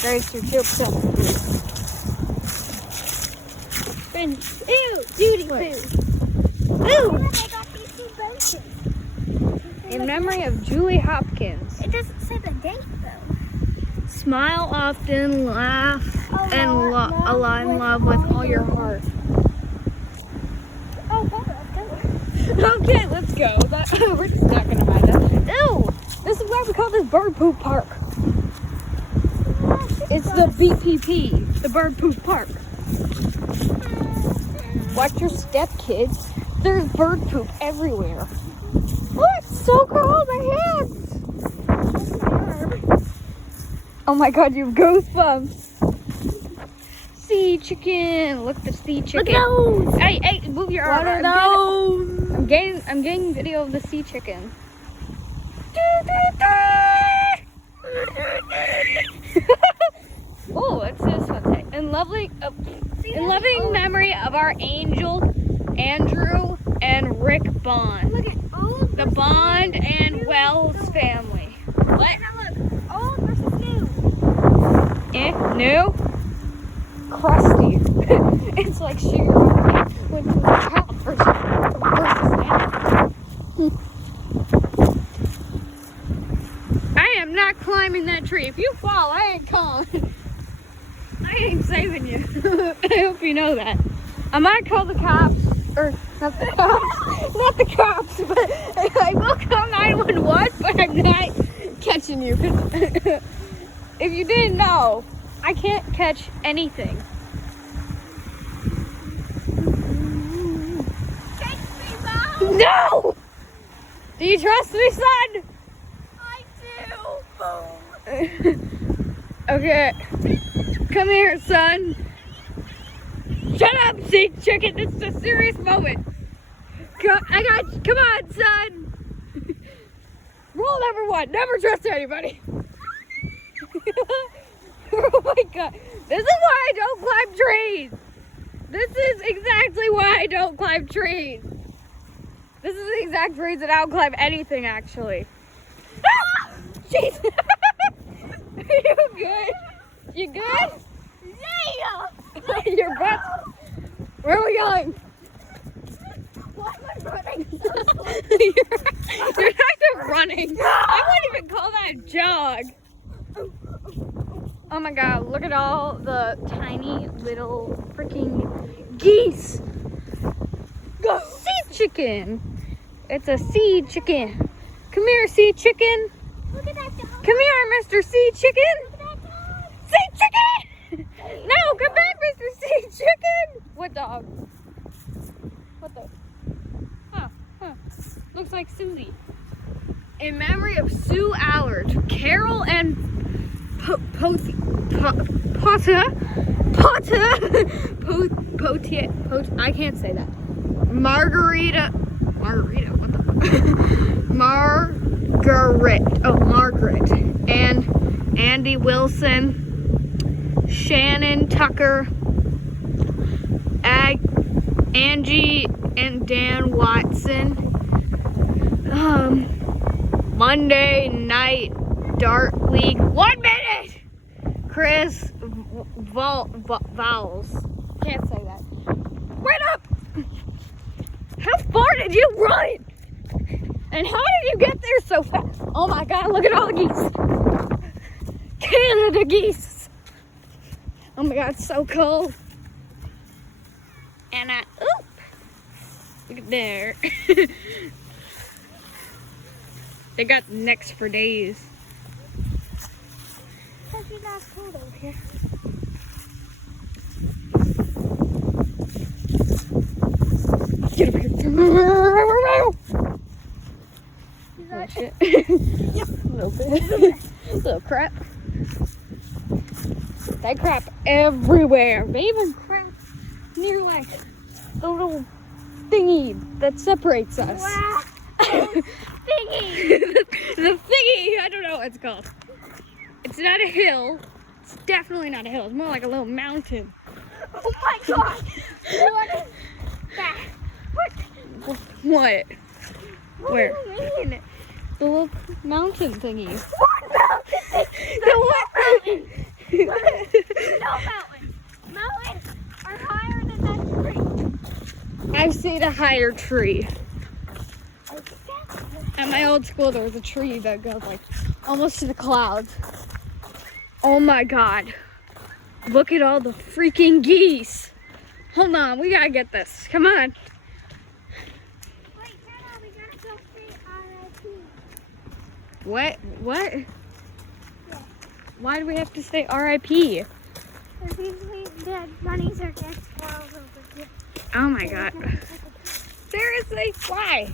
Grace, your jokes up. Ew, duty poo. Ew. In memory of Julie Hopkins. It doesn't say the date though. Smile often, laugh, and align love with all your heart. Oh, let's go. Okay, let's go. We're just not gonna hide that. Ew! This is why we call this bird poop park. It's the BPP, the bird poop park. Watch your step, kids. There's bird poop everywhere. Oh, it's so cold, my hands. Oh my god, you have goosebumps. Sea chicken. Look at the sea chicken. Look at those. Hey, move your arm. What are those? I'm getting video of the sea chicken. Oh, it says something. In loving memory of our angel, Andrew and Rick Bond. Look at old. The Bond and Wells family. What? Now look, old versus new. New? Crusty. It's like sugar with the top versus now. I am not climbing that tree. If you fall, I ain't coming. I ain't saving you. I hope you know that. I might call the cops, or not the cops, not the cops, but I will call 911, but I'm not catching you. If you didn't know, I can't catch anything. Take me, Mom. No! Do you trust me, son? I do. Boom. Okay. Come here, son. Shut up, sea chicken. This is a serious moment. Come on, son. Rule number 1, never trust anybody. Oh my god. This is why I don't climb trees. This is exactly why I don't climb trees. This is the exact reason I don't climb anything, actually. Ah! Jeez. Are you good? You good? Yeah. Your butt. Where are we going? Why am I running? You're not running. I wouldn't even call that a jog. Oh my god, look at all the tiny little freaking geese. Go. Sea chicken. It's a sea chicken. Come here, sea chicken. Look at that dog. Come here, Mr. Sea Chicken. Look at that dog. Sea chicken! No, come back, Mr. Sea Chicken! What dog? What the? Huh. Looks like Susie. In memory of Sue Allard, Carol and I can't say that. Margaret, what the? Margaret. And Andy Wilson, Shannon Tucker, Angie and Dan Watson, Monday Night Dart League, 1 minute! Chris Vowels. Can't say that. Wait up! How far did you run? And how did you get there so fast? Oh my god, look at all the geese. Canada geese. Oh my god, it's so cold. And look at there. They got necks for days. Because you're not cold over here. Get up here. Oh shit. A little bit. Little crap. They crap everywhere. They even crap near like the little thingy that separates us. Wow. Thingy. The thingy, I don't know what it's called. It's not a hill. It's definitely not a hill. It's more like a little mountain. Oh my god. What is that? What? Where? What do you mean? The little mountain thingy. What mountain? The what mountain? a higher tree. At my old school, there was a tree that goes like almost to the clouds. Oh my God. Look at all the freaking geese. Hold on, we gotta get this. Come on. Wait, Tana, we gotta go see RIP. What? What? Yeah. Why do we have to say RIP? Because usually dead bunnies are dead squirrels over here. Oh my God. Seriously? Why?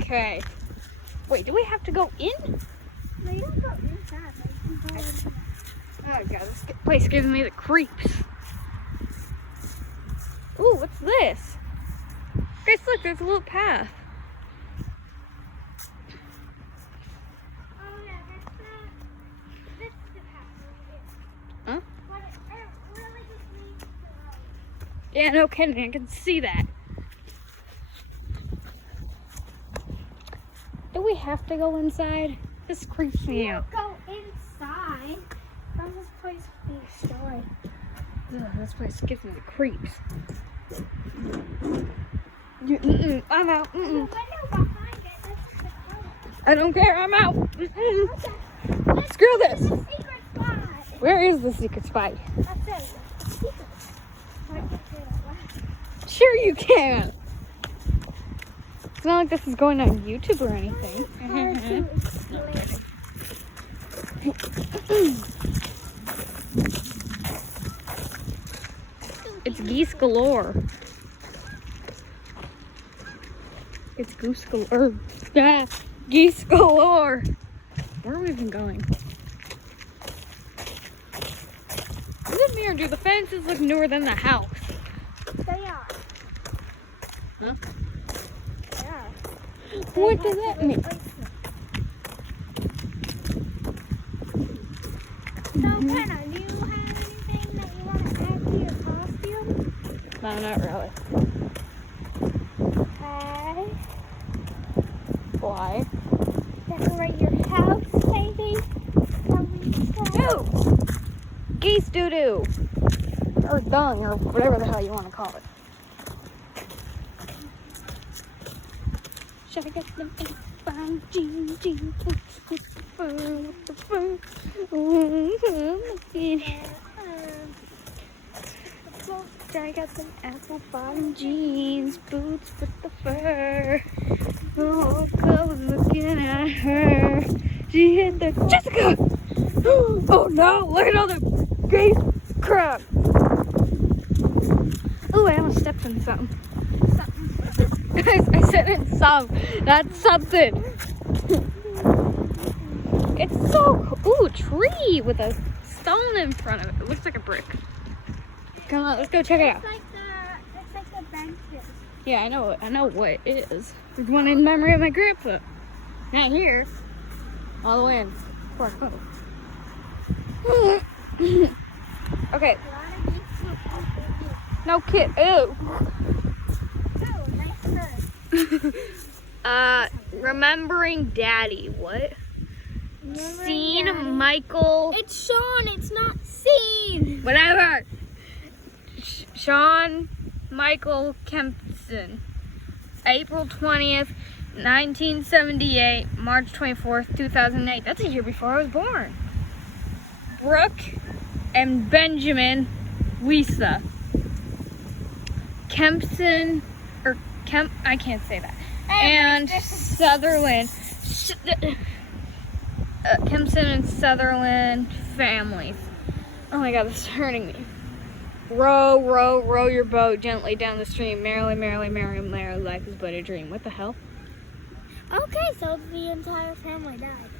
Okay. Wait, do we have to go in? No, you don't go inside. Like, you go inside. Oh God, this place gives me the creeps. Ooh, what's this? Guys, look, there's a little path. Oh, yeah, this is the path over here. Huh? But it really just leads to the road. Yeah, no kidding, I can see that. Do we have to go inside? This creeps me You out. don't go inside. Don't this place be destroyed. Ugh, this place gives me the creeps. I'm out. There's a window behind it. That's the color. I don't care, I'm out. Okay. Screw This this. is a secret spot. Where is the secret spot? That's it. It's secret. I can say that loud. Sure you can. It's not like this is going on YouTube or anything. Hard to explain. It's geese galore. It's goose galore. Yeah, geese galore. Where are we even going? Look at me, or do the fences look newer than the house? They are. Huh? They are. What does that mean? So, Penna, do you have anything that you want to add to your costume? No, not really. Okay. Why? Decorate your house, maybe? Doo! Geese doo-doo. Or dung, or whatever the hell you want to call it. Should I get them in fine jeans, with the fur, with the fur? I got some apple bottom jeans, boots with the fur. Oh, I was looking at her. She hit the Jessica! Oh no, look at all the geese crap. Oh, I almost stepped in something. I said it's some. That's something. It's so cool. Ooh, a tree with a stone in front of it. It looks like a brick. Come on, let's go check it out. It's like the benches. Yeah, I know what it is. There's one in memory of my grandpa. Not here. All the way in Fort Hope. Okay. A lot of geese look like they No kid. Ew. do. Oh, nice bird. Remembering Daddy. What? Remember Scene that? Michael. It's Sean, it's not Scene. Whatever. Sean Michael Kempson. April 20th, 1978, March 24th, 2008. That's a year before I was born. Brooke and Benjamin Lisa. Kempson, or I can't say that. And Sutherland. Kempson and Sutherland families. Oh my God, this is hurting me. Row, row, row your boat gently down the stream. Merrily, merrily, merrily, merrily, life is but a dream. What the hell? Okay, so the entire family died.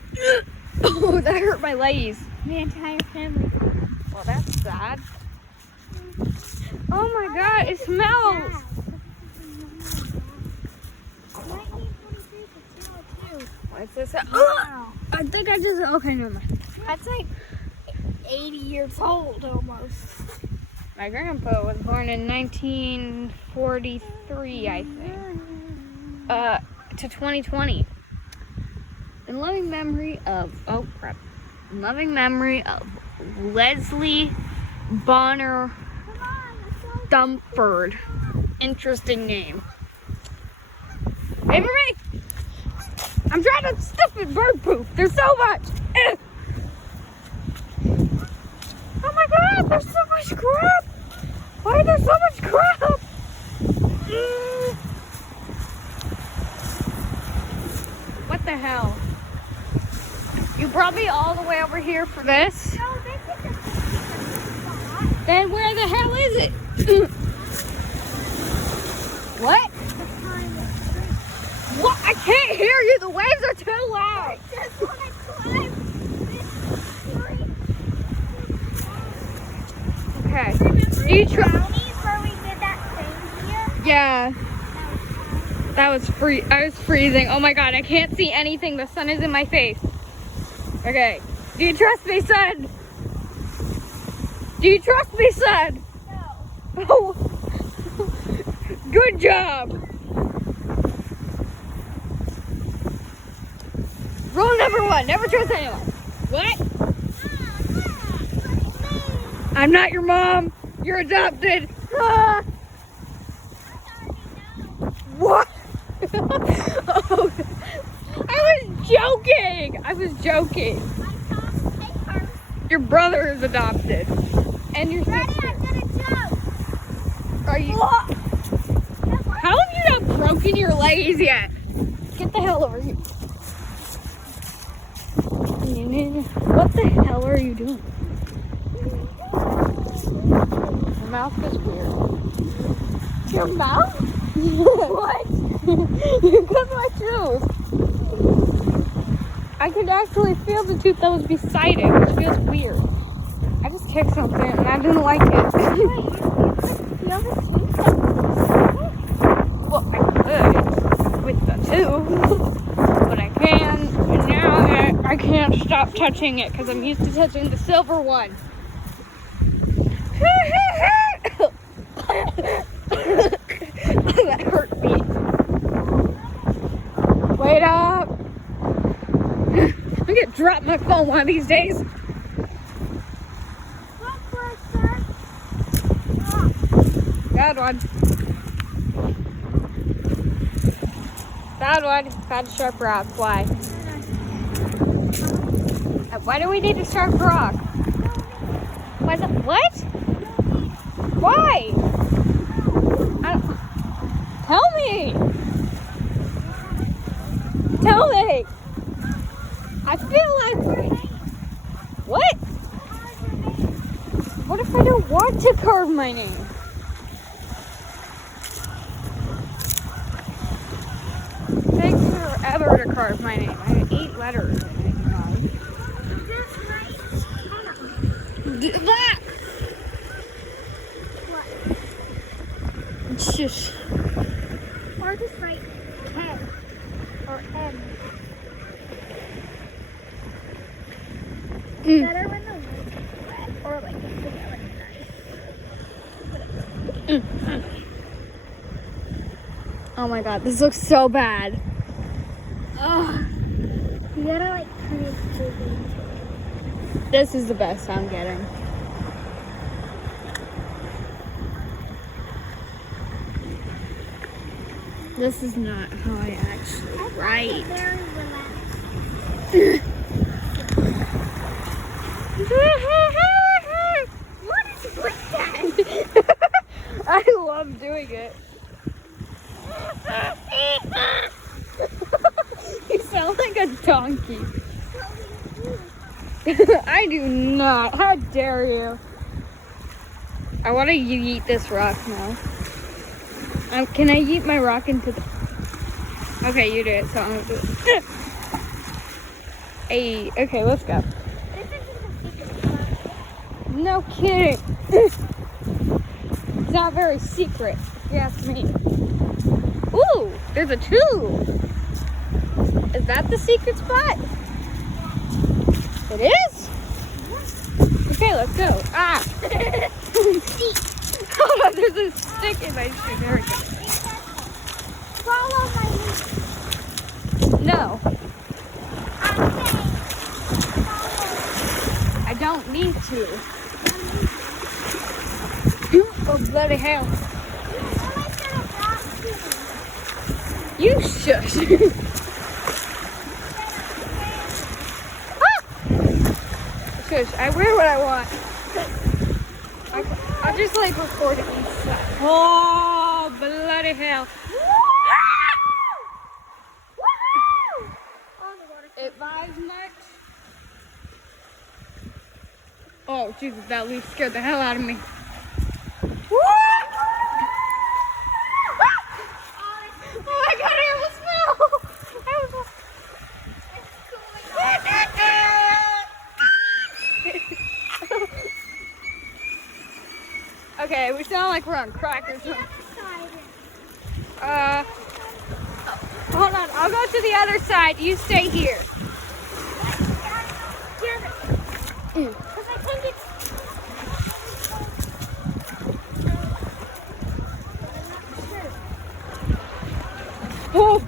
Oh, that hurt my legs. The entire family died. Well, that's sad. Oh my God, it smells. 1923 to 202. What's this? Wow. I think I just, okay, never mind. That's like 80 years old almost. My grandpa was born in 1943, I think. To 2020. In loving memory of, oh crap. In loving memory of Leslie Bonner Come on, let's go Stumford. Interesting name. Wait for me! I'm trying to stuff in bird poop. There's so much. Ugh. Oh my god, there's so much crap. Why is there so much crap? What the hell? You brought me all the way over here for this? No, this is a spot. Then where the hell is it? What? What? I can't hear you. The waves are too loud. I just want to climb this tree. Okay. Remember You the try. brownies where we did that thing here? Yeah, That was fun. I was freezing. Oh my god, I can't see anything. The sun is in my face. Okay. Do you trust me, son? Do you trust me, son? No. Oh. Good job. Rule number 1, never trust anyone. What? I'm not your mom. You're adopted. Ah. What? Oh, I was joking. I was joking. Your brother is adopted. And your Ready? sister. I'm gonna jump. Are you? How have you not broken your legs yet? Get the hell over here. What the hell are you doing? Your mouth is weird. Your mouth? What? You cut my tooth. I could actually feel the tooth that was beside it, which feels weird. I just kicked something and I didn't like it. Well, I could with the tooth, but I can, and now I can't stop touching it because I'm used to touching the silver one. That hurt me. Wait up. I'm gonna drop my phone one of these days. Look, Splinter. Bad one. Bad one. Bad sharp rock. Why? Why do we need a sharp rock? Why is it? What? Why? I don't, tell me. Tell me. I feel like. What? What if I don't want to carve my name? Takes forever to carve my name. I have 8 letters. That. What? Shush. Or just write K or M. Better when the wood is wet or like together nice. Oh my god, this looks so bad. Ugh. You gotta like kind of zoom into it. This is the best I'm getting. This is not how I actually write. Very relaxed. What is with that? I love doing it. You sound like a donkey. I do not. How dare you? I want to yeet this rock now. Can I yeet my rock into the... Okay, you do it, so I'm going to do it. Hey, okay, let's go. This isn't a secret spot. No kidding. It's not very secret, if you ask me. Ooh, there's a tube. Is that the secret spot? It is? Okay, let's go. Ah! Hold on, there's a stick in my shoe. There we go. Follow my lead. No, I'm saying follow. I don't need to. Oh, bloody hell. Someone's gonna drop you. You shush. Shush, I wear what I want. I'll just like record it inside. Oh, bloody hell. It vibes much. Oh, Jesus, that leaf scared the hell out of me. Oh my God, I almost fell. Okay, we sound like we're on crack or something. Hold on, I'll go to the other side. You stay here. Oh,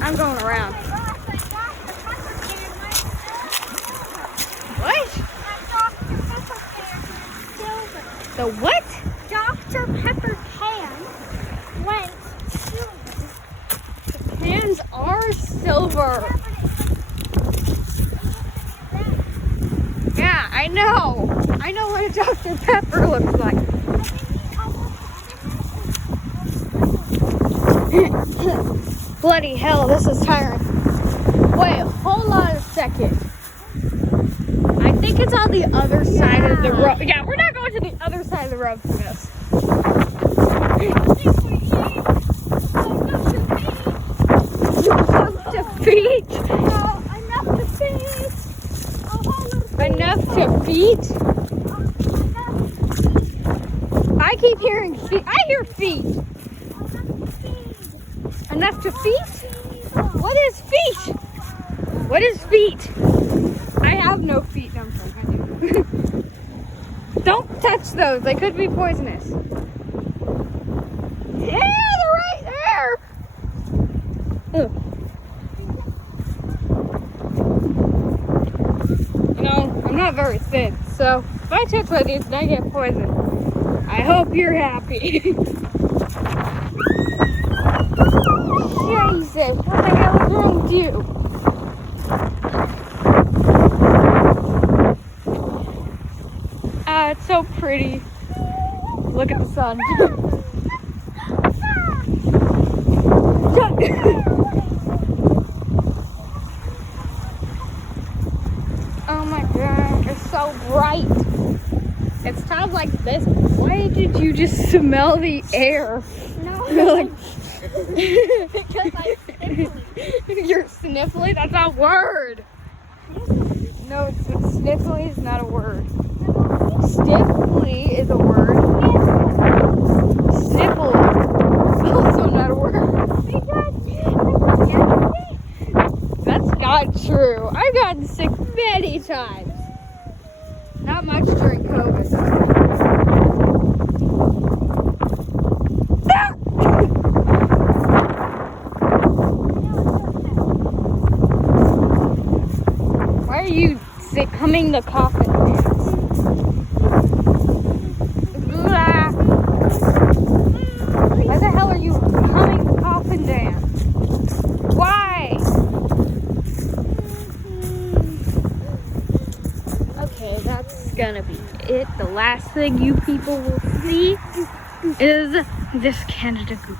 I'm going around. What? The what? Dr. Pepper can went silver. Pans are silver. Yeah, I know. I know what a Dr. Pepper looks like. Bloody hell, this is tiring. Wait, hold on a second. I think it's on the other side of the road. Yeah, we're not going to the other side of the road for this. Enough to feed? Enough to feed? I keep hearing feet. I hear feet. Enough to feet? What is feet? What is feet? I have no feet. No, I'm sorry, I do. Don't touch those. They could be poisonous. Yeah, they're right there. Ugh. You know, I'm not very thin, so if I touch one of these and I get poisoned, I hope you're happy. Jesus, what the hell is wrong with you? It's so pretty. Look at the sun. Oh my God, it's so bright. It's times like this. Why did you just smell the air? No. Like, Because I sniffly. you're sniffly? That's not a word. No, sniffly is not a word. Stiffly is a word. Sniffle is also not a word. That's not true. I've gotten sick many times. Not much during COVID. Why are you humming the coffin dance? Why the hell are you humming the coffin dance? Why? Okay, that's gonna be it. The last thing you people will see is this Canada goose.